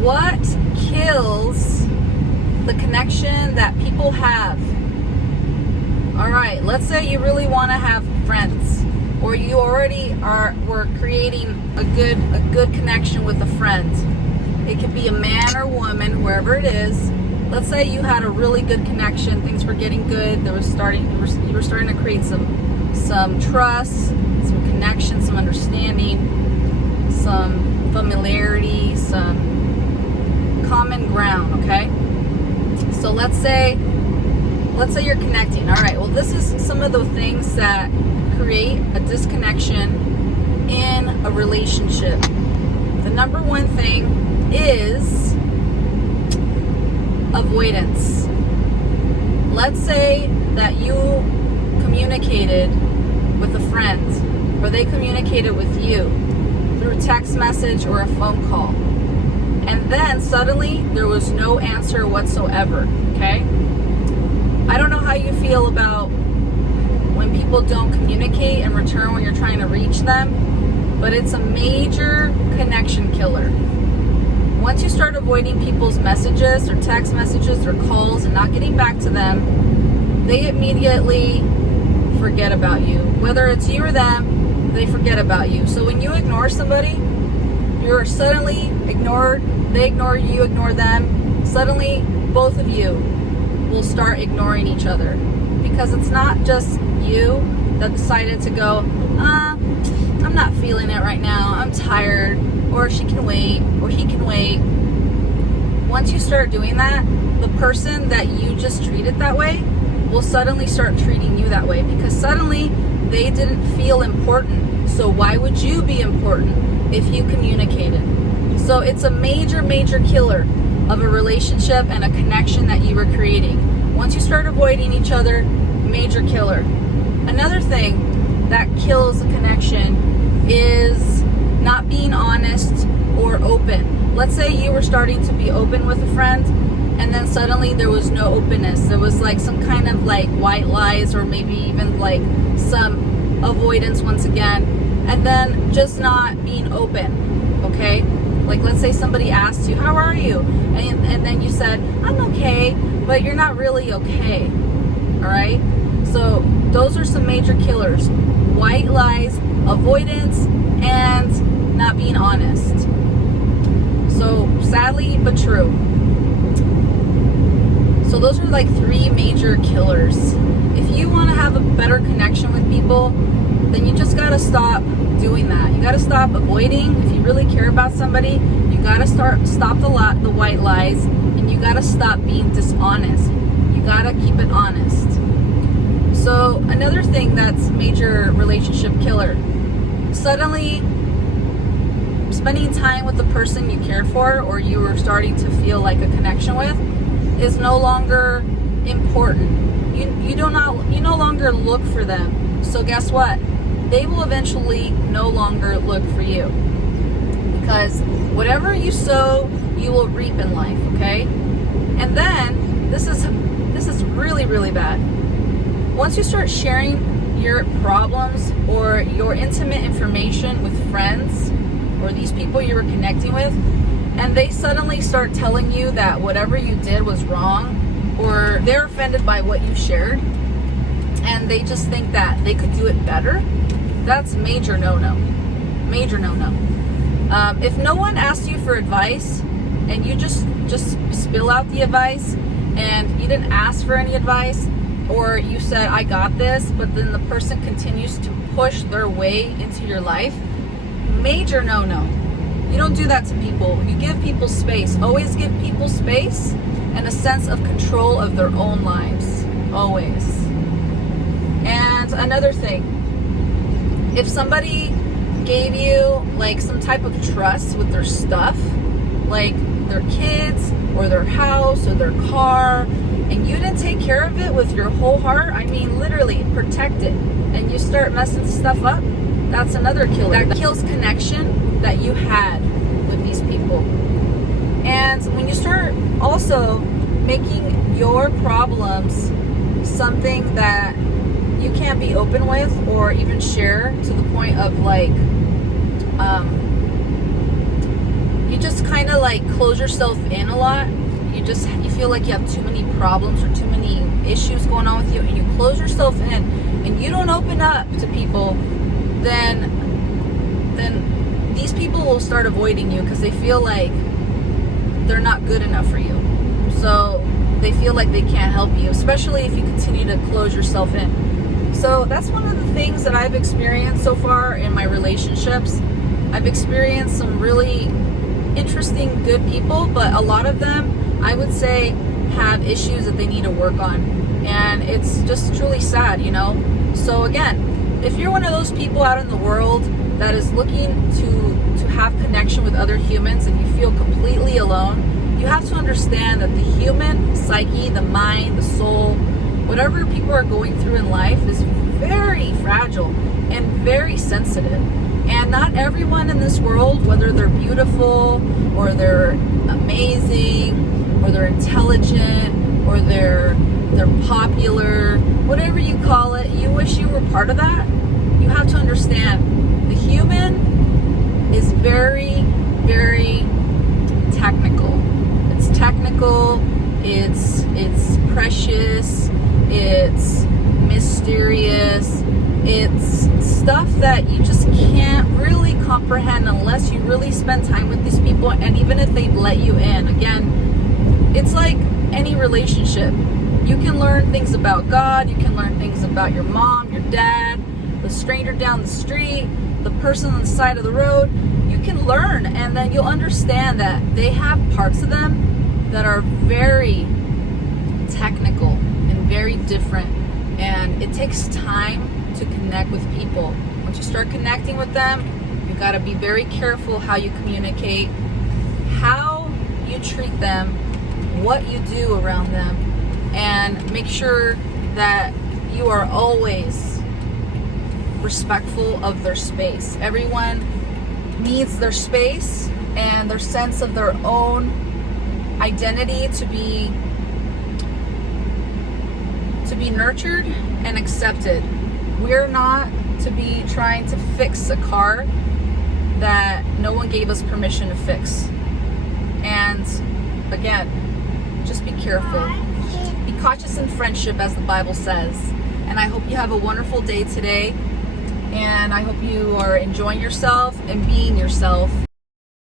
What kills the connection that people have? All right, let's say you really want to have friends, or you already were creating a good connection with a friend. It could be a man or woman, wherever it is. Let's say you had a really good connection, things were getting good, you were starting to create some trust, some connection, some understanding, some familiarity, some common ground, okay? So let's say you're connecting. All right, well, this is some of the things that create a disconnection in a relationship. The number one thing is avoidance. Let's say that you communicated with a friend, or they communicated with you through text message or a phone call, and then suddenly there was no answer whatsoever, okay? I don't know how you feel about when people don't communicate in return when you're trying to reach them, but it's a major connection killer. Once you start avoiding people's messages or text messages or calls and not getting back to them, they immediately forget about you. Whether it's you or them, they forget about you. So when you ignore somebody, you're suddenly ignored. They ignore you, you ignore them. Suddenly, both of you will start ignoring each other, because it's not just you that decided to go, I'm not feeling it right now, I'm tired, or she can wait, or he can wait. Once you start doing that, the person that you just treated that way will suddenly start treating you that way, because suddenly they didn't feel important. So why would you be important if you communicated? So it's a major killer of a relationship and a connection that you were creating. Once you start avoiding each other, major killer. Another thing that kills a connection is not being honest or open. Let's say you were starting to be open with a friend, and then suddenly there was no openness. There was like some kind of like white lies, or maybe even like some avoidance once again, and then just not being open, okay? Like, let's say somebody asked you, how are you? And then you said, I'm okay, but you're not really okay, all right? So those are some major killers: white lies, avoidance, and not being honest. So sadly but true. So those are like three major killers. If you want to have a better connection with people, then you just got to stop doing that. You got to stop avoiding. If you really care about somebody, you got to stop the white lies, and you got to stop being dishonest. You got to keep it honest. So another thing that's major relationship killer: suddenly spending time with the person you cared for, or you were starting to feel like a connection with, is no longer important. You no longer look for them. So guess what? They will eventually no longer look for you, because whatever you sow, you will reap in life, okay? And then this is really bad. Once you start sharing your problems or your intimate information with friends or these people you were connecting with, and they suddenly start telling you that whatever you did was wrong, or they're offended by what you shared, and they just think that they could do it better, that's major no-no. Major no-no. If no one asked you for advice, and you just spill out the advice, and you didn't ask for any advice, or you said, I got this, but then the person continues to push their way into your life, major no-no. You don't do that to people. You give people space. Always give people space and a sense of control of their own lives. Always. And another thing, if somebody gave you like some type of trust with their stuff, like their kids or their house or their car, and you didn't take care of it with your whole heart, I mean literally protect it, and you start messing stuff up, that's another killer. That kills connection that you had with these people. And when you start also making your problems something that you can't be open with or even share, to the point of like just kind of like close yourself in a lot, you feel like you have too many problems or too many issues going on with you, and you close yourself in and you don't open up to people, then these people will start avoiding you because they feel like they're not good enough for you. So they feel like they can't help you, especially if you continue to close yourself in. So that's one of the things that I've experienced so far in my relationships. I've experienced some really interesting, good people, but a lot of them, I would say, have issues that they need to work on. And it's just truly sad, you know? So again, if you're one of those people out in the world that is looking to have connection with other humans and you feel completely alone, you have to understand that the human psyche, the mind, the soul, whatever people are going through in life is very fragile and very sensitive. And not everyone in this world, whether they're beautiful or they're amazing or they're intelligent or they're popular, whatever you call it, you wish you were part of that. You have to understand the human is very, very technical. It's technical, it's precious, it's mysterious, it's stuff that you just can't really comprehend unless you really spend time with these people. And even if they let you in, again, it's like any relationship. You can learn things about God, you can learn things about your mom, your dad, the stranger down the street, the person on the side of the road. You can learn, and then you'll understand that they have parts of them that are very technical and very different. And it takes time to connect with people. Once you start connecting with them, you got to be very careful how you communicate, how you treat them, what you do around them, and make sure that you are always respectful of their space. Everyone needs their space and their sense of their own identity to be nurtured and accepted. We're not to be trying to fix a car that no one gave us permission to fix. And again, just be careful. Be cautious in friendship, as the Bible says. And I hope you have a wonderful day today. And I hope you are enjoying yourself and being yourself.